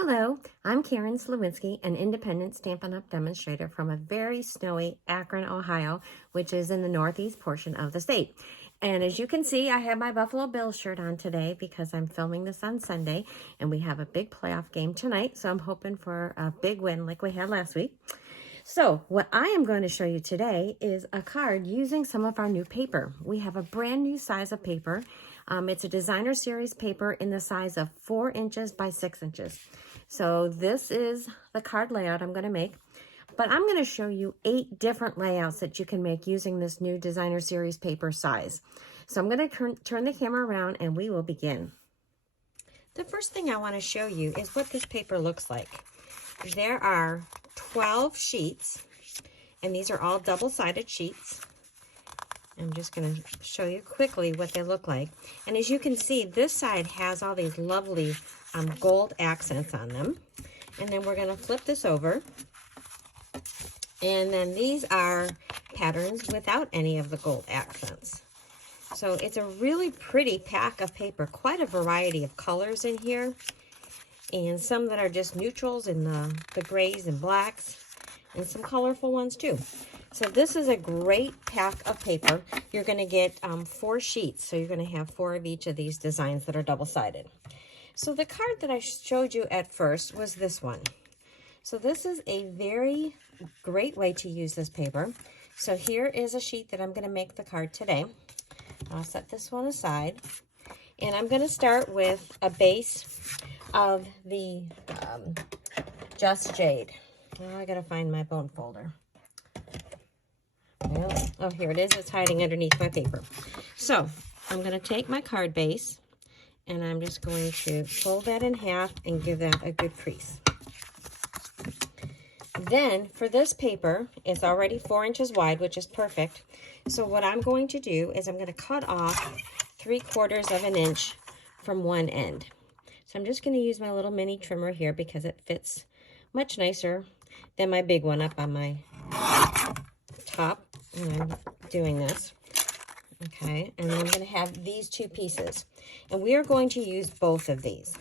Hello, I'm Karen Slawinski, an independent Stampin' Up! Demonstrator from a very snowy Akron, Ohio, which is in the northeast portion of the state. And as you can see, I have my Buffalo Bills shirt on today because I'm filming this on Sunday, and we have a big playoff game tonight, so I'm hoping for a big win like we had last week. So what I am going to show you today is a card using some of our new paper. We have a brand new size of paper. It's a designer series paper in the size of 4 inches by 6 inches. So this is the card layout I'm going to make, but I'm going to show you 8 different layouts that you can make using this new designer series paper size. So I'm going to turn the camera around and we will begin. The first thing I want to show you is what this paper looks like. There are 12 sheets, and these are all double-sided sheets. I'm just going to show you quickly what they look like. And as you can see, this side has all these lovely gold accents on them. And then we're going to flip this over. And then these are patterns without any of the gold accents. So it's a really pretty pack of paper, quite a variety of colors in here. And some that are just neutrals and the grays and blacks, and some colorful ones too. So this is a great pack of paper. You're going to get 4 sheets, so you're going to have 4 of each of these designs that are double-sided. So the card that I showed you at first was this one. So this is a very great way to use this paper. So here is a sheet that I'm going to make the card today. I'll set this one aside. And I'm going to start with a base of the Just Jade. Oh, I got to find my bone folder. Well, oh, here it is. It's hiding underneath my paper. So I'm going to take my card base, and I'm just going to fold that in half and give that a good crease. Then for this paper, it's already 4 inches wide, which is perfect. So what I'm going to do is I'm going to cut off 3/4 of an inch from one end. So I'm just going to use my little mini trimmer here because it fits much nicer than my big one up on my top when I'm doing this. Okay, and then I'm going to have these 2 pieces. And we are going to use both of these.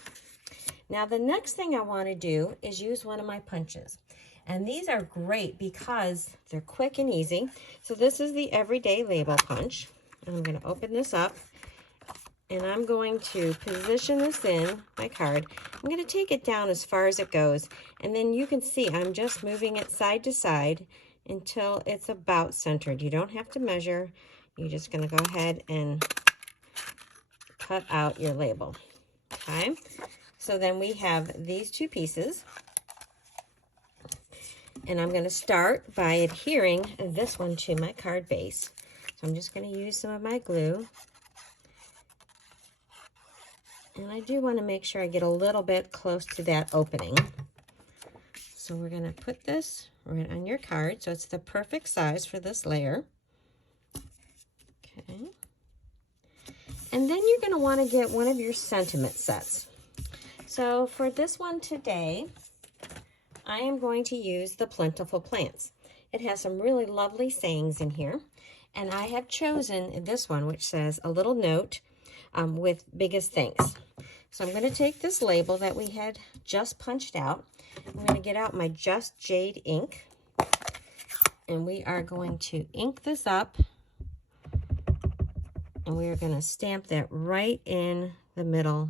Now the next thing I want to do is use one of my punches. And these are great because they're quick and easy. So this is the Everyday Label Punch. And I'm going to open this up. And I'm going to position this in my card. I'm going to take it down as far as it goes. And then you can see I'm just moving it side to side until it's about centered. You don't have to measure. You're just going to go ahead and cut out your label. Okay? So then we have these 2 pieces. And I'm going to start by adhering this one to my card base. So I'm just going to use some of my glue. And I do want to make sure I get a little bit close to that opening. So we're going to put this right on your card so it's the perfect size for this layer. Okay. And then you're going to want to get one of your sentiment sets. So for this one today, I am going to use the Plentiful Plants. It has some really lovely sayings in here. And I have chosen this one, which says a little note with biggest thanks. So I'm going to take this label that we had just punched out. I'm going to get out my Just Jade ink. And we are going to ink this up. And we are going to stamp that right in the middle.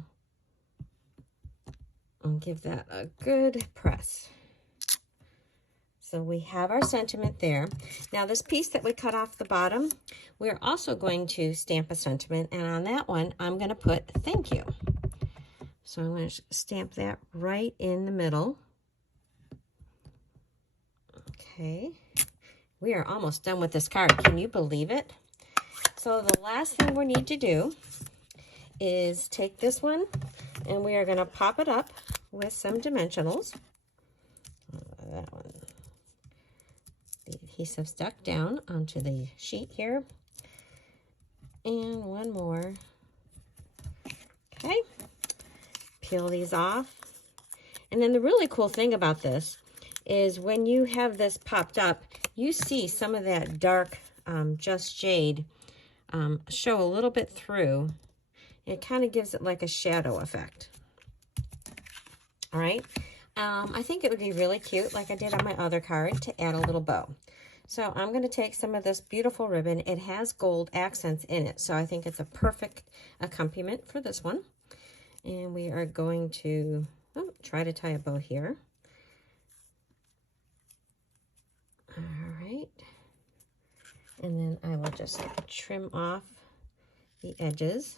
And give that a good press. So we have our sentiment there. Now this piece that we cut off the bottom, we're also going to stamp a sentiment. And on that one, I'm going to put thank you. So I'm going to stamp that right in the middle. Okay. We are almost done with this card. Can you believe it? So the last thing we need to do is take this one and we are going to pop it up with some dimensionals. That one. The adhesive stuck down onto the sheet here. And one more. Okay. Peel these off. And then the really cool thing about this is when you have this popped up, you see some of that dark Just Jade show a little bit through. It kind of gives it like a shadow effect. All right. I think it would be really cute, like I did on my other card, to add a little bow. So I'm going to take some of this beautiful ribbon. It has gold accents in it, so I think it's a perfect accompaniment for this one. And we are going to try to tie a bow here. All right. And then I will just trim off the edges.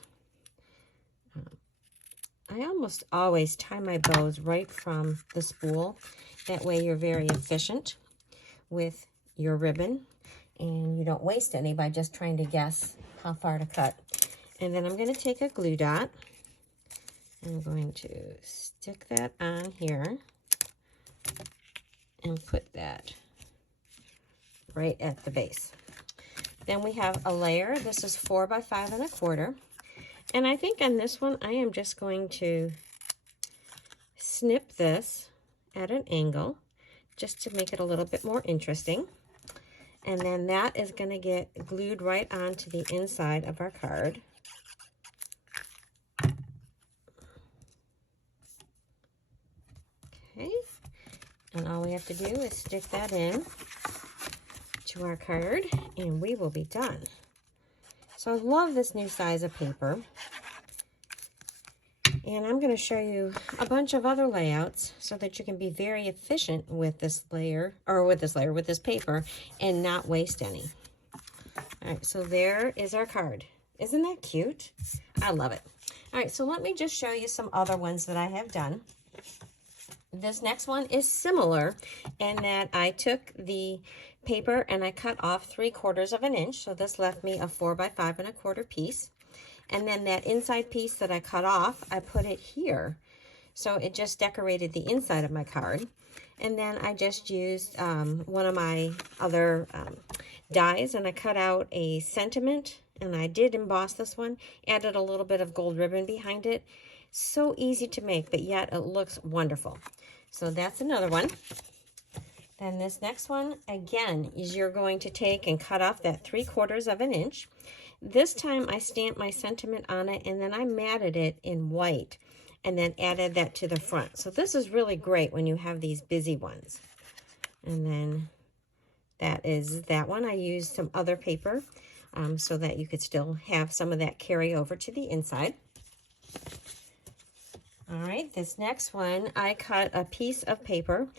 I almost always tie my bows right from the spool. That way you're very efficient with your ribbon and you don't waste any by just trying to guess how far to cut. And then I'm going to take a glue dot. I'm going to stick that on here and put that right at the base. Then we have a layer. This is 4 by 5 1/4. And I think on this one, I am just going to snip this at an angle just to make it a little bit more interesting. And then that is going to get glued right onto the inside of our card. Okay. And all we have to do is stick that in to our card and we will be done. So I love this new size of paper. And I'm going to show you a bunch of other layouts so that you can be very efficient with this layer, or with this paper, and not waste any. All right, so there is our card. Isn't that cute? I love it. All right, so let me just show you some other ones that I have done. This next one is similar in that I took the paper and I cut off 3/4 of an inch. So this left me a 4 by 5 1/4 piece. And then that inside piece that I cut off, I put it here. So it just decorated the inside of my card. And then I just used one of my other dies and I cut out a sentiment. And I did emboss this one, added a little bit of gold ribbon behind it. So easy to make, but yet it looks wonderful. So that's another one. Then this next one, again, is you're going to take and cut off that 3/4 of an inch. This time I stamped my sentiment on it and then I matted it in white and then added that to the front. So this is really great when you have these busy ones. And then that is that one. I used some other paper so that you could still have some of that carry over to the inside. All right, this next one, I cut a piece of paper.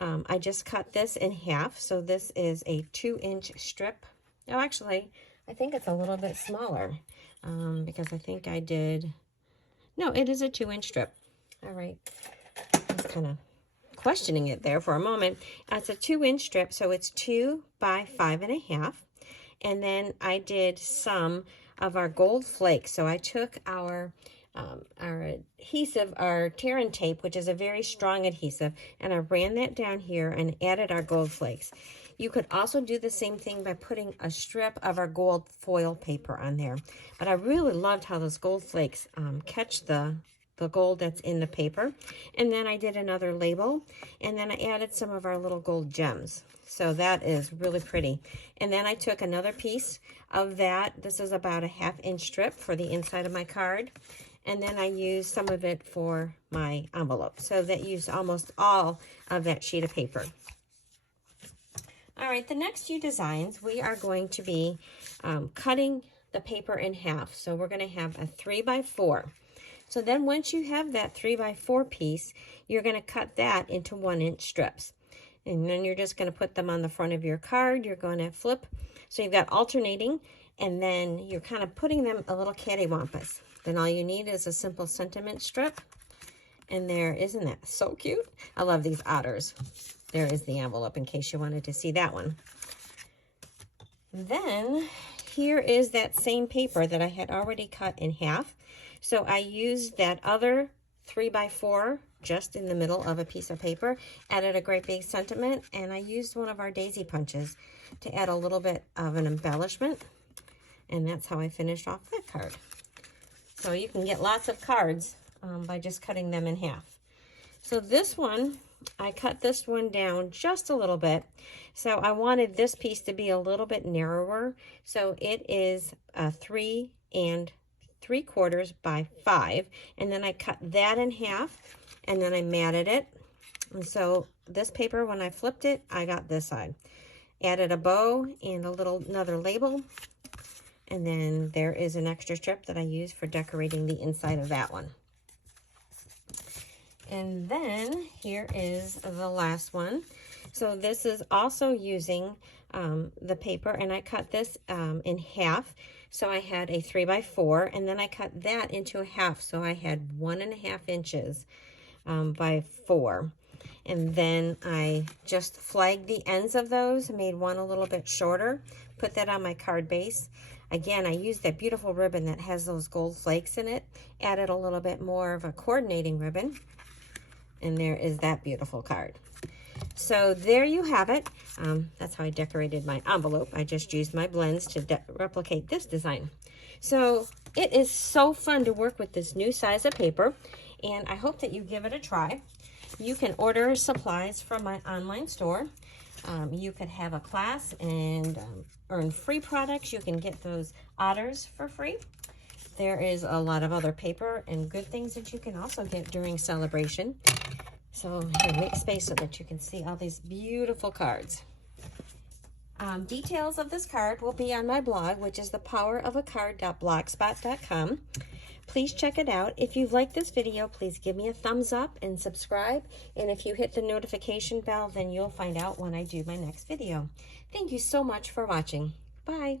I just cut this in half. So this is a 2-inch strip. Oh, actually, I think it's a little bit smaller because I think I did, no, it is a 2-inch strip. All right, I was kind of questioning it there for a moment. It's a 2-inch strip, so it's 2 by 5 1/2. And then I did some of our gold flakes. So I took our adhesive, our tear and tape, which is a very strong adhesive, and I ran that down here and added our gold flakes. You could also do the same thing by putting a strip of our gold foil paper on there. But I really loved how those gold flakes catch the gold that's in the paper. And then I did another label, and then I added some of our little gold gems. So that is really pretty. And then I took another piece of that. This is about a 1/2-inch strip for the inside of my card. And then I used some of it for my envelope. So that used almost all of that sheet of paper. All right, the next few designs, we are going to be cutting the paper in half. So we're going to have a 3 by 4. So then once you have that 3 by 4 piece, you're going to cut that into 1-inch strips. And then you're just going to put them on the front of your card. You're going to flip. So you've got alternating, and then you're kind of putting them a little cattywampus. Then all you need is a simple sentiment strip. And there, isn't that so cute? I love these otters. There is the envelope in case you wanted to see that one. Then here is that same paper that I had already cut in half. So I used that other 3 by 4 just in the middle of a piece of paper, added a great big sentiment, and I used one of our daisy punches to add a little bit of an embellishment. And that's how I finished off that card. So you can get lots of cards by just cutting them in half. So this one, I cut this one down just a little bit. So I wanted this piece to be a little bit narrower. So it is a 3 3/4 by 5, and then I cut that in half, and then I matted it. And so this paper, when I flipped it, I got this side. Added a bow and another label, and then there is an extra strip that I use for decorating the inside of that one. And then here is the last one. So this is also using the paper, and I cut this in half. So I had a 3 by 4, and then I cut that into a half. So I had 1.5 inches by 4. And then I just flagged the ends of those, made one a little bit shorter, put that on my card base. Again, I used that beautiful ribbon that has those gold flakes in it, added a little bit more of a coordinating ribbon, and there is that beautiful card. So there you have it. That's how I decorated my envelope. I just used my blends to replicate this design. So it is so fun to work with this new size of paper, and I hope that you give it a try. You can order supplies from my online store. You could have a class and earn free products. You can get those otters for free. There is a lot of other paper and good things that you can also get during Sale-a-bration. So here, make space so that you can see all these beautiful cards. Details of this card will be on my blog, which is thepowerofacard.blogspot.com. Please check it out. If you've liked this video, please give me a thumbs up and subscribe. And if you hit the notification bell, then you'll find out when I do my next video. Thank you so much for watching. Bye.